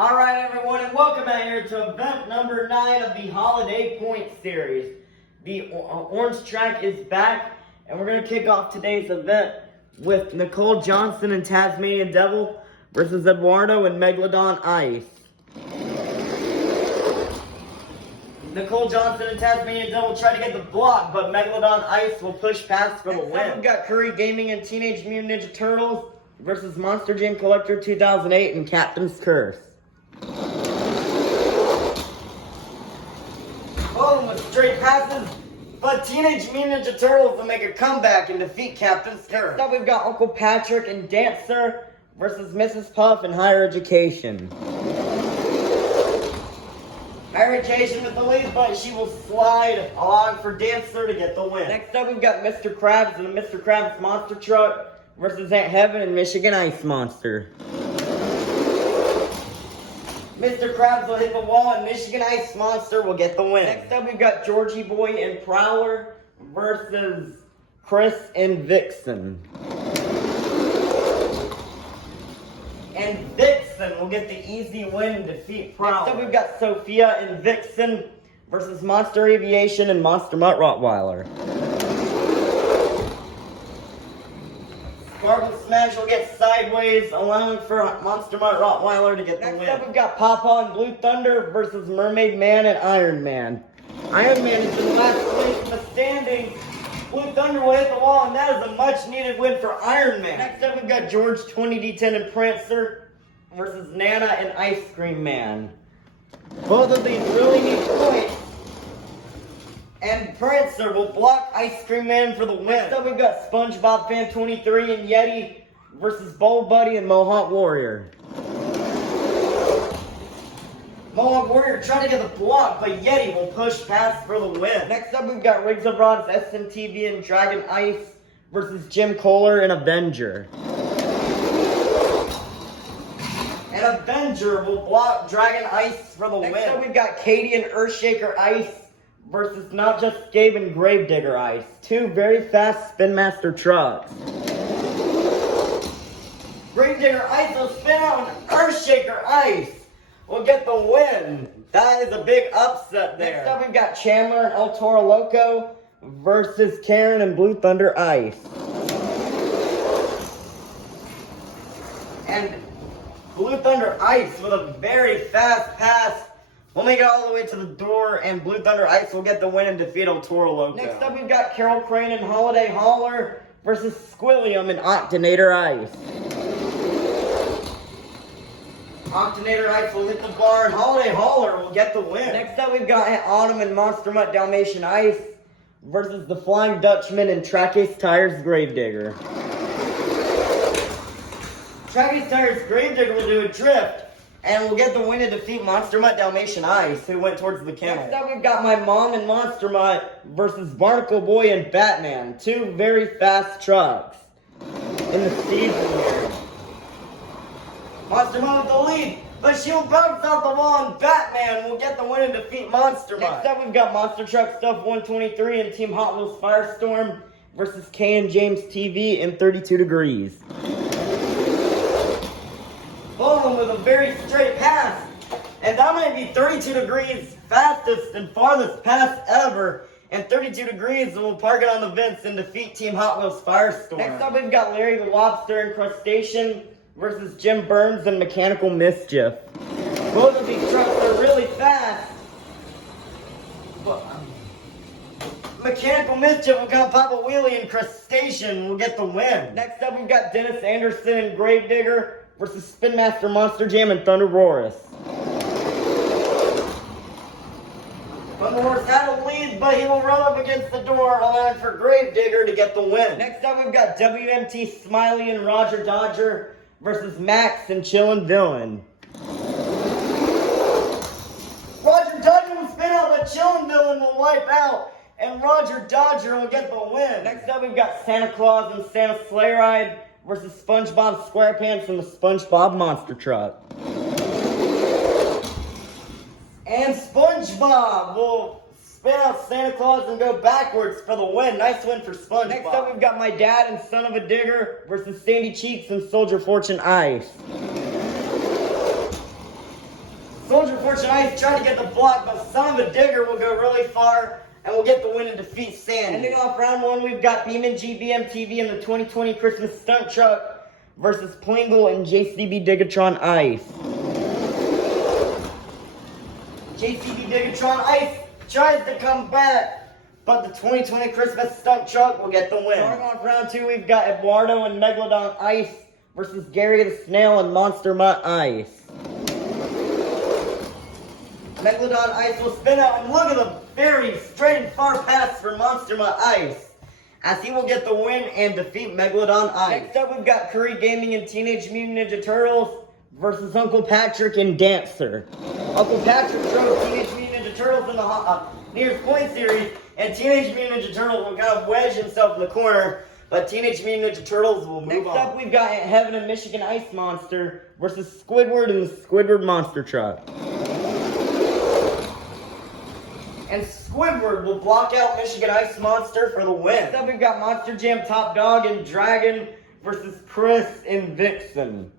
All right, everyone, and welcome out here to event number 9 of the Holiday Point Series. The orange track is back, and we're going to kick off today's event with Nicole Johnson and Tasmanian Devil versus Eduardo and Megalodon Ice. Nicole Johnson and Tasmanian Devil try to get the block, but Megalodon Ice will push past for the win. We've got Curry Gaming and Teenage Mutant Ninja Turtles versus Monster Jam Collector 2008 and Captain's Curse. Oh, with straight passes, but Teenage Mutant Ninja Turtles will make a comeback and defeat Captain's Curse. Now we've got Uncle Patrick and Dancer versus Mrs. Puff and Higher Education. Higher Education with the lead, but she will slide along for Dancer to get the win. Next up, we've got Mr. Krabs and the Mr. Krabs Monster Truck versus Aunt Heaven and Michigan Ice Monster. Mr. Krabs will hit the wall and Michigan Ice Monster will get the win. Next up, we've got Georgie Boy and Prowler versus Chris and Vixen. And Vixen will get the easy win and defeat Prowler. Next up, we've got Sophia and Vixen versus Monster Aviation and Monster Mutt Rottweiler. Sparkle Smash will get sideways, allowing for Monster Mutt Rottweiler to get the win. Next up, we've got Pawpaw and Blue Thunder versus Mermaid Man and Iron Man. Iron Man is in last place in the standings. Blue Thunder will hit the wall, and that is a much-needed win for Iron Man. Next up, we've got George 20D10 and Prancer versus Nana and Ice Cream Man. Both of these really need points. And Prancer will block Ice Cream Man for the win. Next up, we've got SpongeBob Fan 23 and Yeti versus Bowl Buddy and Mohawk Warrior. Mohawk Warrior trying to get the block, but Yeti will push past for the win. Next up, we've got Riggs of Rods, SMTV, and Dragon Ice versus Jim Kohler and Avenger. And Avenger will block Dragon Ice for the win. Next up, we've got Katie and Earthshaker Ice versus Not Just Gabe and Gravedigger Ice. Two very fast Spin Master trucks. Gravedigger Ice will spin out and Earthshaker Ice will get the win. That is a big upset there. Next up, we've got Chandler and El Toro Loco versus Karen and Blue Thunder Ice. And Blue Thunder Ice with a very fast pass will make it all the way to the door, and Blue Thunder Ice will get the win and defeat El Toro Loco. Next up, we've got Carol Crane and Holiday Hauler versus Squilliam and Octonator Ice. Octonator Ice will hit the bar, and Holiday Hauler will get the win. Next up, we've got Autumn and Monster Mutt Dalmatian Ice versus the Flying Dutchman and Track Ace Tires Gravedigger. Track Ace Tires Gravedigger will do a drift and we'll get the win and defeat Monster Mutt Dalmatian Ice, who went towards the camel. Next up, we've got My Mom and Monster Mutt versus Barnacle Boy and Batman. Two very fast trucks in the season here. Monster Mutt with the lead, but she'll bounce out the wall and Batman will get the win and defeat Monster Mutt. Next up, we've got Monster Truck Stuff 123 and Team Hot Wheels Firestorm versus K and James TV in 32 Degrees. Boom with a very straight pass. And that might be 32 Degrees fastest and farthest pass ever. And 32 Degrees will park it on the vents and defeat Team Hot Wheels Firestorm. Next up, we've got Larry the Lobster and Crustacean versus Jim Burns and Mechanical Mischief. Both of these trucks are really fast. But Mechanical Mischief will come pop a wheelie and Crustacean will get the win. Next up, we've got Dennis Anderson and Gravedigger versus Spin Master Monster Jam and Thunder Roarus. Thunder Roarus had a lead, but he will run up against the door, allowing for Gravedigger to get the win. Next up, we've got WMT Smiley and Roger Dodger versus Max and Chillin' Villain. Roger Dodger will spin out, but Chillin' Villain will wipe out, and Roger Dodger will get the win. Next up, we've got Santa Claus and Santa Sleigh Ride versus SpongeBob SquarePants and the SpongeBob Monster Truck. And SpongeBob will spin out Santa Claus and go backwards for the win. Nice win for SpongeBob. Next up, we've got My Dad and Son of a Digger versus Sandy Cheeks and Soldier Fortune Ice. Unfortunate Ice tried to get the block, but Son of a Digger will go really far and will get the win and defeat Sandy. Ending off round one, we've got BeamNG BMTV in the 2020 Christmas Stunt Truck versus Plingle and JCB Digatron Ice. JCB Digatron Ice tries to come back, but the 2020 Christmas Stunt Truck will get the win. Starting off round two, we've got Eduardo and Megalodon Ice versus Gary the Snail and Monster Mutt Ice. Megalodon Ice will spin out, and look at the very straight and far pass for Monster Mutt Ice, as he will get the win and defeat Megalodon Ice. Next up, we've got Curry Gaming and Teenage Mutant Ninja Turtles versus Uncle Patrick and Dancer. Uncle Patrick drove Teenage Mutant Ninja Turtles in the nearest point series, and Teenage Mutant Ninja Turtles will kind of wedge himself in the corner, but Teenage Mutant Ninja Turtles will move on. Next up, we've got Heaven and Michigan Ice Monster versus Squidward and the Squidward Monster Truck. And Squidward will block out Michigan Ice Monster for the win. Next up, we've got Monster Jam Top Dog and Dragon versus Chris and Vixen.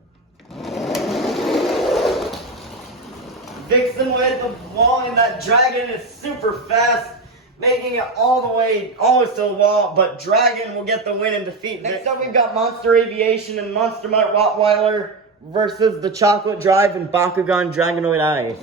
Vixen will hit the wall, and that Dragon is super fast, making it all the way almost to the wall, but Dragon will get the win and defeat Vixen. Next up, we've got Monster Aviation and Monster Mutt Rottweiler versus the Chocolate Drive and Bakugan Dragonoid Ice.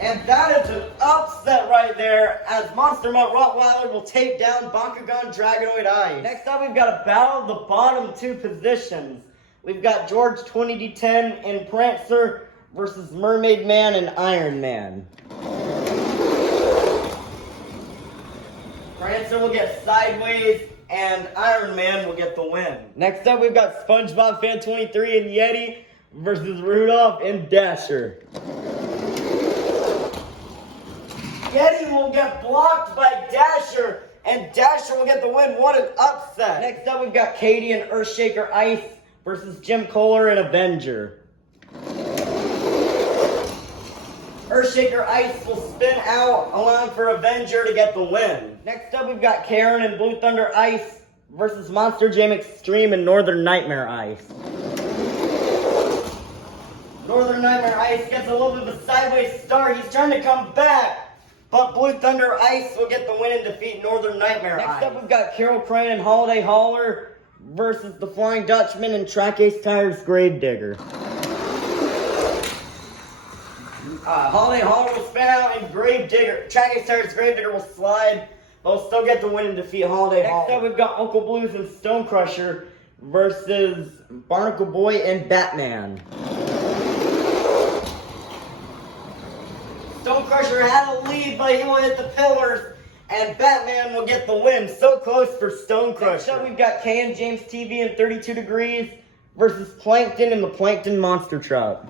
And that is an upset right there, as Monster Mutt Rottweiler will take down Bakugan Dragonoid Ice. Next up, we've got a battle of the bottom two positions. We've got George 20D10 and Prancer versus Mermaid Man and Iron Man. Prancer will get sideways, and Iron Man will get the win. Next up, we've got SpongeBob Fan 23 and Yeti versus Rudolph and Dasher. Yeti will get blocked by Dasher, and Dasher will get the win. What an upset. Next up, we've got Katie and Earthshaker Ice versus Jim Kohler and Avenger. Earthshaker Ice will spin out, allowing for Avenger to get the win. Next up, we've got Karen and Blue Thunder Ice versus Monster Jam Extreme and Northern Nightmare Ice. Northern Nightmare Ice gets a little bit of a sideways start. He's trying to come back, but Blue Thunder Ice will get the win and defeat Northern Nightmare Ice. Next up, we've got Carol Crane and Holiday Hauler versus the Flying Dutchman and Track Ace Tires Gravedigger. Holiday Hauler will spin out, and Track Ace Tires Gravedigger will slide, but will still get the win and defeat Holiday Hauler. Next up, we've got Uncle Blues and Stone Crusher versus Barnacle Boy and Batman. Stone Crusher had a lead, but he will hit the pillars, and Batman will get the win. So close for Stone Crusher. Next up, we've got Kay and James TV in 32 Degrees versus Plankton and the Plankton Monster Truck.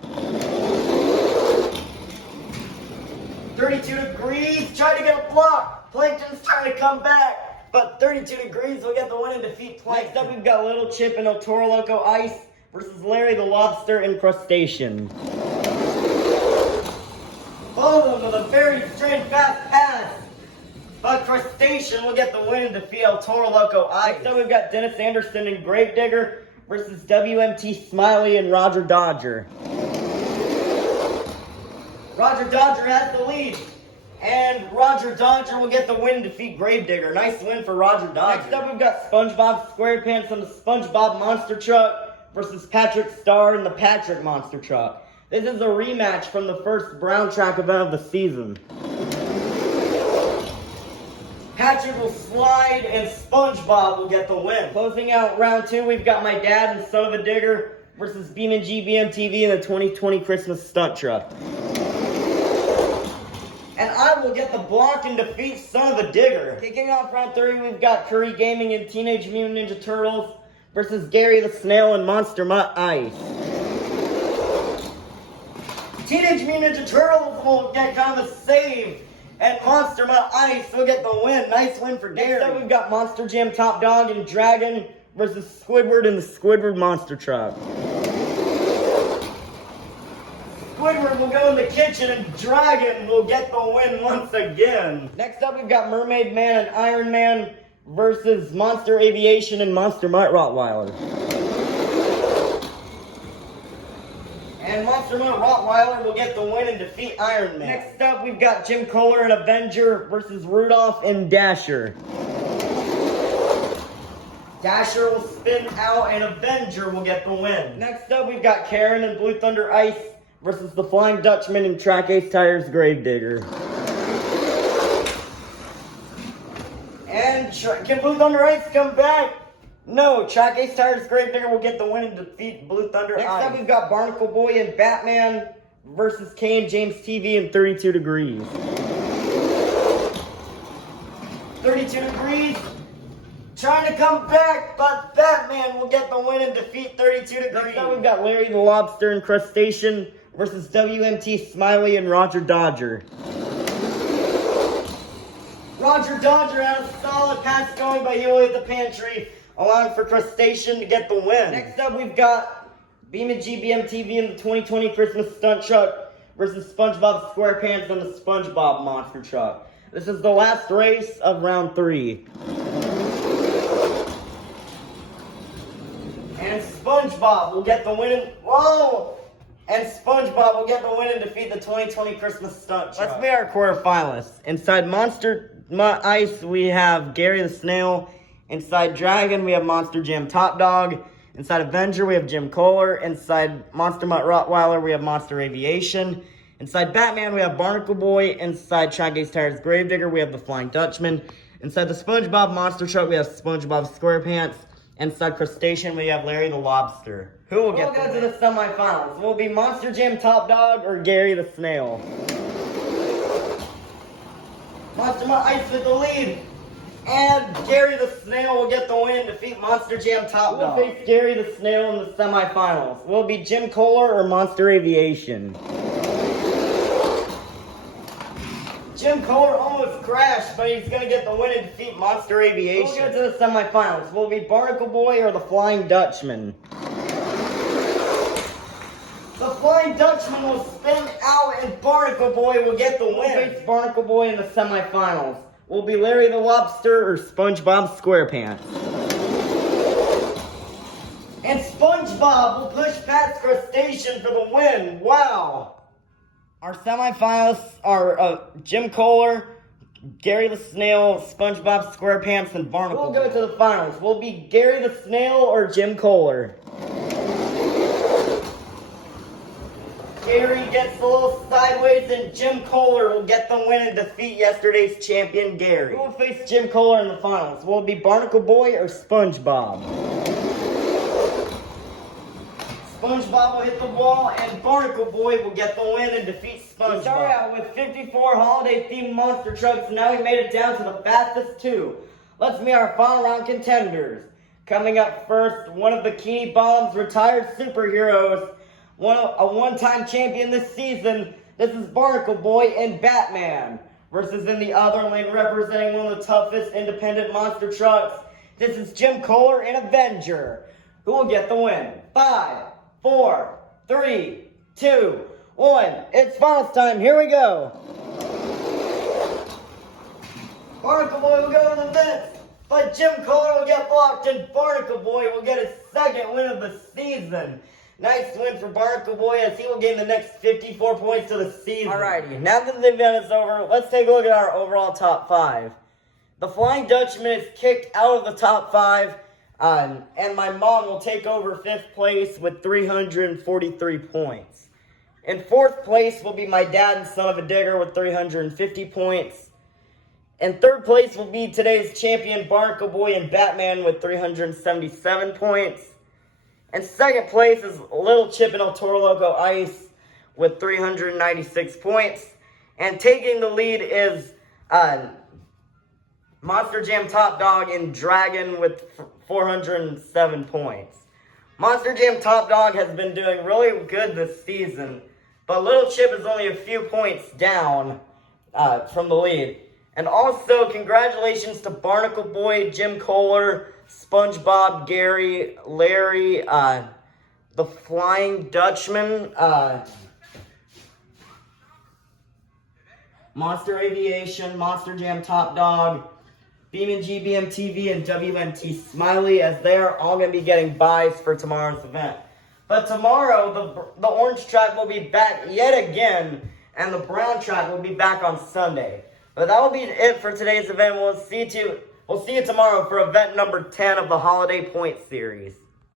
32 Degrees tried to get a block. Plankton's trying to come back, but 32 Degrees will get the win and defeat Plankton. Next up, we've got Little Chip and El Toro Loco Ice versus Larry the Lobster and Crustacean. Both of them with a very straight fast pass, but Crustacean will get the win and defeat El Toro Loco Ice. Next up, we've got Dennis Anderson and Gravedigger versus WMT Smiley and Roger Dodger. Roger Dodger has the lead, and Roger Dodger will get the win and defeat Gravedigger. Nice win for Roger Dodger. Next up, we've got SpongeBob SquarePants and the SpongeBob Monster Truck versus Patrick Star and the Patrick Monster Truck. This is a rematch from the first Brown Track event of the season. Patrick will slide, and SpongeBob will get the win. Closing out round two, we've got My Dad and Son of a Digger versus BeamNG BMTV in the 2020 Christmas Stunt Truck. And I will get the block and defeat Son of a Digger. Kicking off round three, we've got Curry Gaming and Teenage Mutant Ninja Turtles versus Gary the Snail and Monster Mutt Ice. Teenage Mutant Ninja Turtles will get kind of a save, and Monster Mutt Ice will get the win. Nice win for Gary. Next up, we've got Monster Jam Top Dog and Dragon versus Squidward and the Squidward Monster Truck. Squidward will go in the kitchen, and Dragon will get the win once again. Next up, we've got Mermaid Man and Iron Man versus Monster Aviation and Monster Mutt Rottweiler. And Monster Mutt Rottweiler will get the win and defeat Iron Man. Next up, we've got Jim Kohler and Avenger versus Rudolph and Dasher. Dasher will spin out and Avenger will get the win. Next up, we've got Karen and Blue Thunder Ice versus the Flying Dutchman and Track Ace Tires Gravedigger. And can Blue Thunder Ice come back? No, Track Ace Tires Gravedigger will get the win and defeat Blue Thunder Ice. Next up, we've got Barnacle Boy and Batman versus Kay and James TV in 32 Degrees. 32 Degrees trying to come back, but Batman will get the win and defeat 32 Degrees. Next up, we've got Larry the Lobster and Crustacean versus WMT Smiley and Roger Dodger. Roger Dodger had a solid pass going, but he will hit the pantry, allowing for Crustacean to get the win. Next up, we've got Beam and GBM TV in the 2020 Christmas Stunt Truck versus SpongeBob SquarePants and the SpongeBob Monster Truck. This is the last race of round 3. And SpongeBob will get the win. And SpongeBob will get the win and defeat the 2020 Christmas Stunt Truck. Let's be our quarterfinalists. Inside Monster Mutt Ice, we have Gary the Snail. Inside Dragon, we have Monster Jam Top Dog. Inside Avenger, we have Jim Kohler. Inside Monster Mutt Rottweiler, we have Monster Aviation. Inside Batman, we have Barnacle Boy. Inside Track Ace Tires Gravedigger, we have the Flying Dutchman. Inside the SpongeBob Monster Truck, we have SpongeBob SquarePants. Inside Crustacean, we have Larry the Lobster. Who will get to the semifinals? Will it be Monster Jam Top Dog or Gary the Snail? Monster Mutt Ice with the lead. And Gary the Snail will get the win and defeat Monster Jam Top Dog. We'll face Gary the Snail in the semifinals. Will it be Jim Kohler or Monster Aviation? Jim Kohler almost crashed, but he's going to get the win and defeat Monster Aviation. We'll get to the semifinals. Will it be Barnacle Boy or the Flying Dutchman? The Flying Dutchman will spin out and Barnacle Boy will get the win. We'll face Barnacle Boy in the semifinals. Will it be Larry the Lobster or SpongeBob SquarePants? And SpongeBob will push past Crustacean for the win. Wow. Our semifinalists are Jim Kohler, Gary the Snail, SpongeBob SquarePants, and Barnacle. We'll go to the finals. Will it be Gary the Snail or Jim Kohler? Gary gets a little sideways, and Jim Kohler will get the win and defeat yesterday's champion, Gary. Who will face Jim Kohler in the finals? Will it be Barnacle Boy or SpongeBob? SpongeBob will hit the wall, and Barnacle Boy will get the win and defeat SpongeBob. We started out with 54 holiday-themed monster trucks, and now we made it down to the fastest 2. Let's meet our final round contenders. Coming up first, one of Bikini Bottom's retired superheroes, a one-time champion this season. This is Barnacle Boy and Batman. Versus in the other lane, representing one of the toughest independent monster trucks, this is Jim Kohler and Avenger. Who will get the win? 5, 4, 3, 2, 1. It's finals time. Here we go. Barnacle Boy will go to the fence, but Jim Kohler will get blocked, and Barnacle Boy will get his second win of the season. Nice win for Barnacle Boy as he will gain the next 54 points to the season. Alrighty, now that the event is over, let's take a look at our overall top 5. The Flying Dutchman is kicked out of the top 5, and my mom will take over 5th place with 343 points. In 4th place will be my dad and Son of a Digger with 350 points. In 3rd place will be today's champion Barnacle Boy and Batman with 377 points. And 2nd place is Little Chip and El Toro Loco Ice with 396 points. And taking the lead is Monster Jam Top Dog and Dragon with 407 points. Monster Jam Top Dog has been doing really good this season, but Little Chip is only a few points down from the lead. And also, congratulations to Barnacle Boy, Jim Kohler, SpongeBob, Gary, Larry, the Flying Dutchman, Monster Aviation, Monster Jam Top Dog, Beam and GBM TV, and WMT Smiley, as they are all going to be getting buys for tomorrow's event. But tomorrow, the orange track will be back yet again, and the brown track will be back on Sunday. But that will be it for today's event. We'll see you tomorrow for event number 10 of the Holiday Point series.